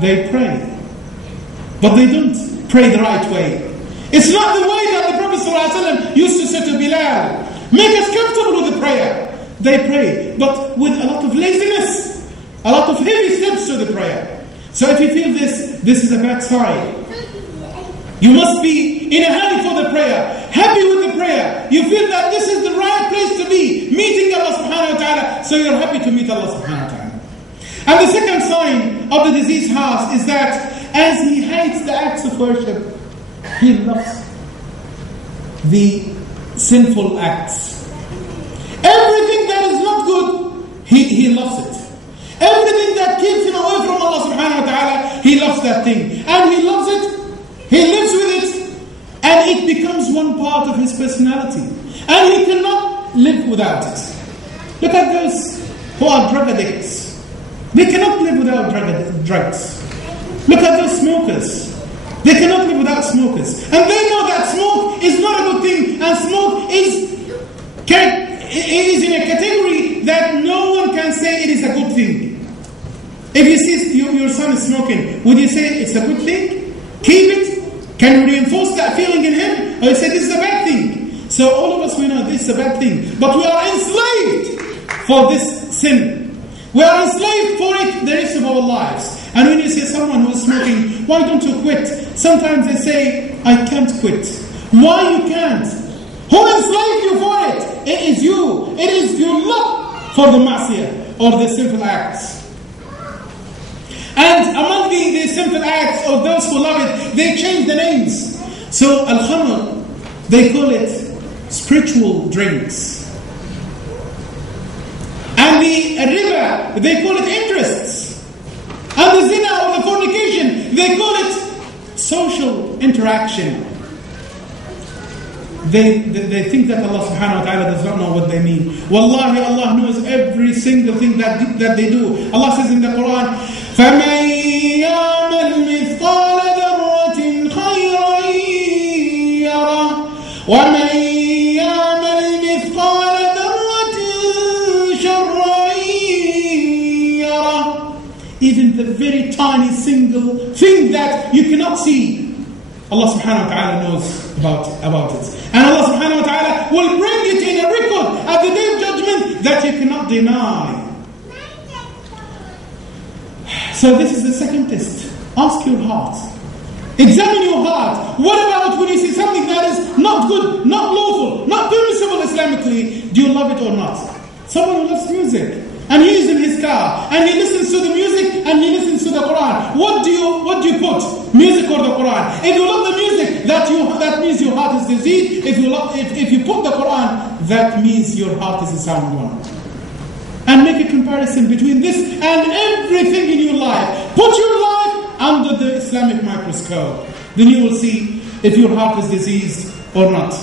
they pray. But they don't pray the right way. It's not the way that the Prophet ﷺ used to say to Bilal, make us comfortable with the prayer. They pray, but with a lot of laziness, a lot of heavy steps to the prayer. So if you feel this is a bad sign. You must be in a hurry for the prayer, happy with the prayer. You feel that this is the right place to be, meeting Allah subhanahu wa ta'ala, so you're happy to meet Allah subhanahu wa ta'ala. And the second sign of the diseased heart is that as he hates the acts of worship, he loves the sinful acts. Everything that is not good, he loves it. Everything that keeps him away from Allah subhanahu wa ta'ala, he loves that thing. And he loves it, he lives with it, and it becomes one part of his personality. And he cannot live without it. Look at those who are drug addicts. They cannot live without drugs. Look at those smokers. They cannot live without smokers. And they know that smoke is not a good thing. And smoke is in a category that no one can say it is a good thing. If you see your son is smoking, would you say it's a good thing? Keep it? Can you reinforce that feeling in him? Or you say this is a bad thing? So all of us, we know this is a bad thing. But we are enslaved for this sin. We are enslaved for it the rest of our lives. And when you see someone who is smoking, why don't you quit? Sometimes they say, I can't quit. Why you can't? Who enslaved you for it? It is you. It is your love for the ma'asiyah or the sinful acts. And among the sinful acts of those who love it, they change the names. So al-khamr, they call it spiritual drinks. And the riba, they call it interests. And the zina or the fornication, they call it social interaction. They think that Allah subhanahu wa ta'ala does not know what they mean. Wallahi, Allah knows every single thing that they do. Allah says in the Quran, فَمَنْ يَعْمَلْ مِثْقَالَ ذَرَّةٍ خَيْرًا يَرَهُ وَمَنْ يَعْمَلْ مِثْقَالَ ذَرَّةٍ شَرًّا يَرَهُ. Even the very tiny single thing that you cannot see, Allah subhanahu wa ta'ala knows about it. And Allah subhanahu wa ta'ala will bring it in a record at the day of judgment that you cannot deny. So this is the second test. Ask your heart. Examine your heart. What about when you see something that is not good, not lawful, not permissible Islamically? Do you love it or not? Someone who loves music, and he is in his car, and he listens to the music, and he listens to the Quran. What do you put? Music or the Quran? If you love the music, that means your heart is diseased. If you put the Quran, that means your heart is a sound one. And make a comparison between this and everything in your life. Put your life under the Islamic microscope. Then you will see if your heart is diseased or not.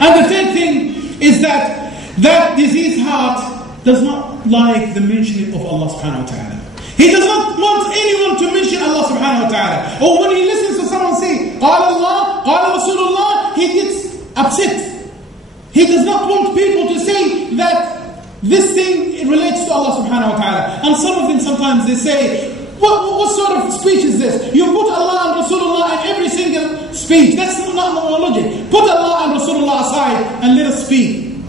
And the third thing is that diseased heart does not like the mentioning of Allah subhanahu wa ta'ala. He does not want anyone to mention Allah subhanahu wa ta'ala. Or when he listens to someone say, قال Allah, قال Rasulullah, he gets upset. He does not want people to say that this thing relates to Allah subhanahu wa ta'ala. And some of them sometimes they say, what sort of speech is this? You put Allah and Rasulullah in every single speech. That's not logic. Put Allah and Rasulullah aside and let us speak.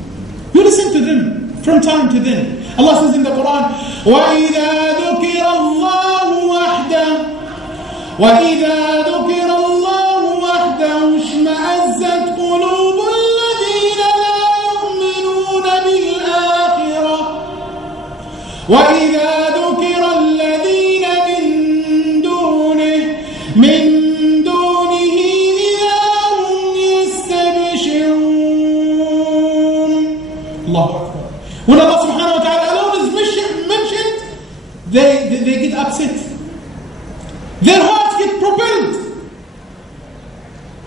You listen to them from time to then. Allah says in the Quran, وَإِذَا ذُكِرَ اللَّهُ وَحْدَهُ اشْمَأَزَّتْ قُلُوبُ الَّذِينَ لَا يُؤْمِنُونَ بِالْآخِرَةِ وَإِذَا ذُكِرَ الَّذِينَ مِن دُونِهِ إِذَا هُمْ يَسْتَبْشِرُونَ. Allahu Akbar. When Allah subhanahu wa ta'ala alone is mentioned, they get upset. Their hearts get propelled,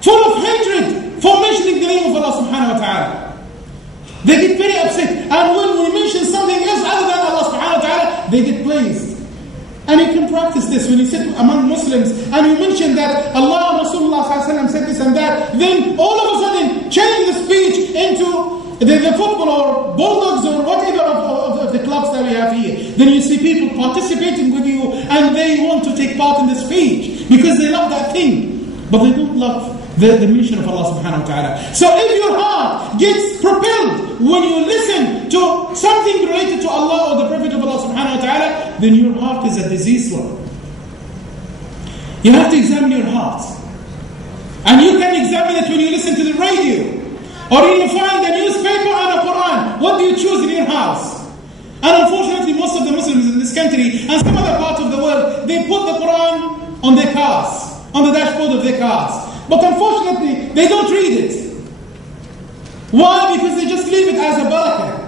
full of hatred for mentioning the name of Allah subhanahu wa ta'ala. They get very upset. And when we mention something else other than Allah subhanahu wa ta'ala, they get pleased. And you can practice this when you sit among Muslims and you mention that Allah and Rasulullah said this and that, then all of a sudden change the speech into the football or bulldogs or whatever of the clubs that we have here. Then you see people participating with you and they want to take part in the speech because they love that thing, but they don't love the mention of Allah subhanahu wa ta'ala. So if your heart gets propelled when you listen to something related to Allah or the Prophet of Allah subhanahu wa ta'ala, then your heart is a diseased one. You have to examine your heart. And you can examine it when you listen to the radio, or you find a newspaper and a Quran. What do you choose in your house? And unfortunately, most of the Muslims in this country and some other parts of the world, they put the Quran on their cars, on the dashboard of their cars. But unfortunately, they don't read it. Why? Because they just leave it as a barakah.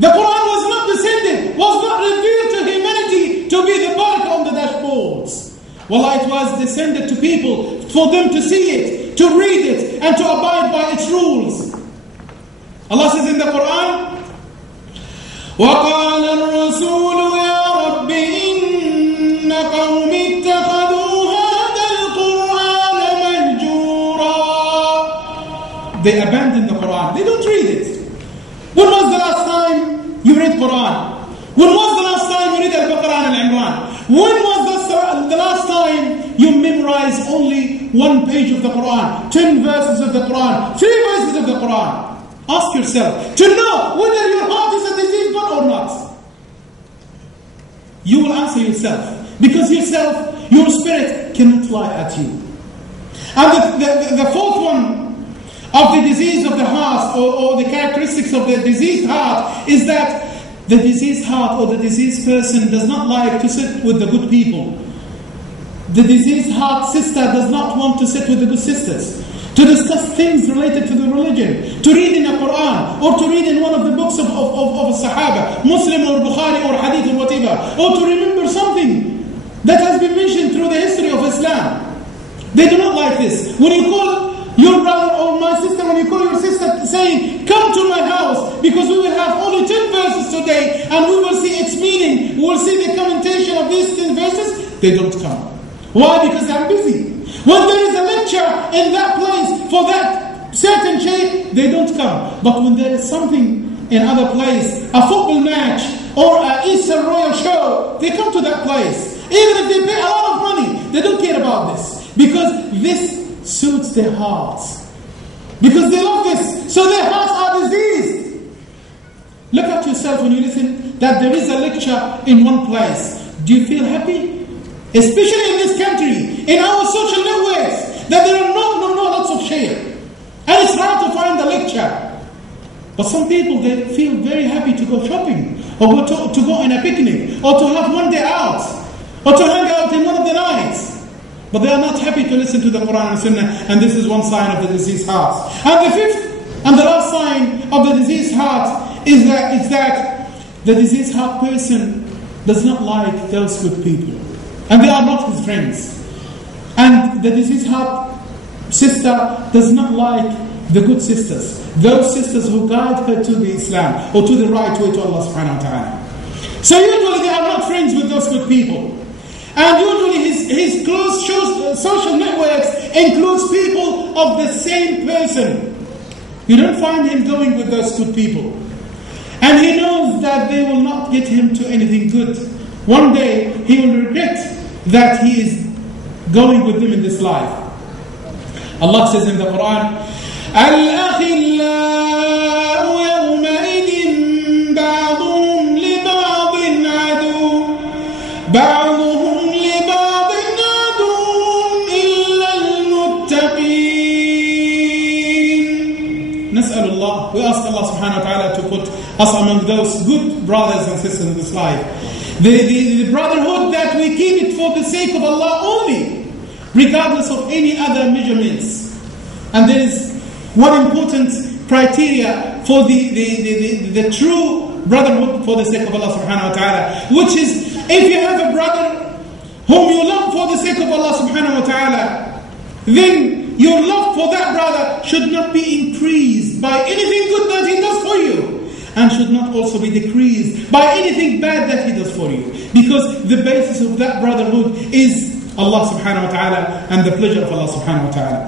The Quran was not descended, was not revealed to humanity to be the barakah on the dashboards. Wallah, it was descended to people for them to see it, to read it, and to abide by its rules. Allah says in the Quran, وَقَالَ الرَّسُولُ يَا رَبِّ إِنَّ قَوْمِ اتَّخَذُوا هَذَا الْقُرْآنَ مَهْجُورًا. They abandon the Quran. They don't read it. When was the last time you read Quran? When was the last time you read Al-Baqarah and Al-Imran? When was the last time you memorized only one page of the Quran, 10 verses of the Quran, 3 verses of the Quran? Ask yourself to know whether your heart is a diseased one or not. You will answer yourself, because yourself, your spirit cannot lie at you. And the fourth one of the disease of the heart, or the characteristics of the diseased heart, is that the diseased heart or the diseased person does not like to sit with the good people. The diseased heart sister does not want to sit with the good sisters, to discuss things related to the religion, to read in the Quran, or to read in one of the books of Sahaba, Muslim or Bukhari or Hadith or whatever, or to remember something that has been mentioned through the history of Islam. They do not like this. When you call your brother or my sister, when you call your sister saying, come to my house, because we will have only 10 verses today, and we will see its meaning, we will see the commentation of these 10 verses, they don't come. Why? Because they are busy. When there is a lecture in that place for that certain shaykh, they don't come. But when there is something in other place, a football match, or an Easter Royal show, they come to that place. Even if they pay a lot of money, they don't care about this. Because this suits their hearts. Because they love this. So their hearts are diseased. Look at yourself when you listen that there is a lecture in one place. Do you feel happy? Especially in this country, in our social networks, that there are no lots of share. And it's hard to find a lecture. But some people, they feel very happy to go shopping, or to go on a picnic, or to have one day out, or to hang out in one of the nights. But they are not happy to listen to the Quran and Sunnah, and this is one sign of the diseased heart. And the fifth and the last sign of the diseased heart is that the diseased heart person does not like those good people, and they are not his friends. And the diseased heart sister does not like the good sisters, those sisters who guide her to the Islam, or to the right way to Allah subhanahu wa ta'ala. So usually they are not friends with those good people. And usually his close social networks includes people of the same person. You don't find him going with those good people. And he knows that they will not get him to anything good. One day he will regret that he is going with them in this life. Allah says in the Quran, الْأَخِلَّاءُ يَوْمَئِذٍ بَعْضُهُمْ لِبَعْضٍ عَدُوٌّ بَعْضُهُمْ لِبَعْضٍ عَدُوٌّ إِلَّا الْمُتَّقِينَ. نسأل Allah, we ask Allah subhanahu wa ta'ala to put us among those good brothers and sisters in this life. The brotherhood that we keep it for the sake of Allah only, regardless of any other measurements. And there is one important criteria for the true brotherhood for the sake of Allah subhanahu wa ta'ala, which is, if you have a brother whom you love for the sake of Allah subhanahu wa ta'ala, then your love for that brother should not be increased by anything good that he does for you, and should not also be decreased by anything bad that he does for you. Because the basis of that brotherhood is Allah subhanahu wa ta'ala and the pleasure of Allah subhanahu wa ta'ala.